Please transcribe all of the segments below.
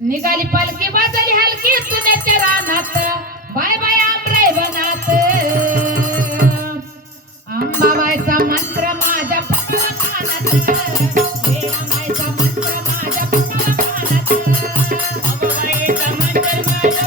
निघाली पालखी बाजली हलकी चुन्याच्या रानात. बाय बाय आमराय बनात अंबाबाईचा मंत्र माझ्या मंत्र माझ्या पटला कानात. मंत्र माझ्या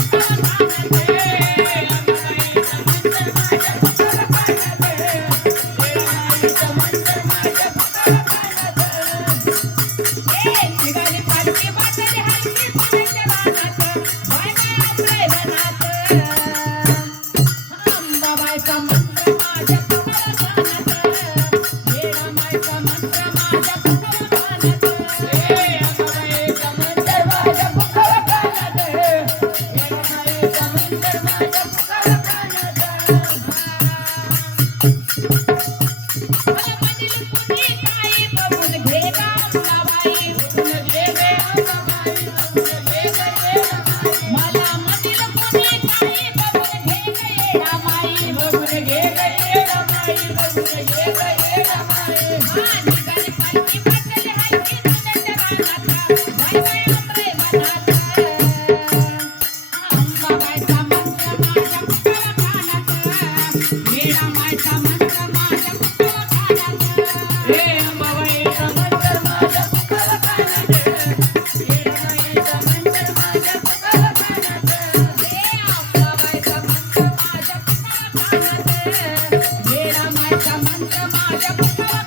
பாடுவே ஏக ஏகமாய் ஏக ஏகமாய் माझ्या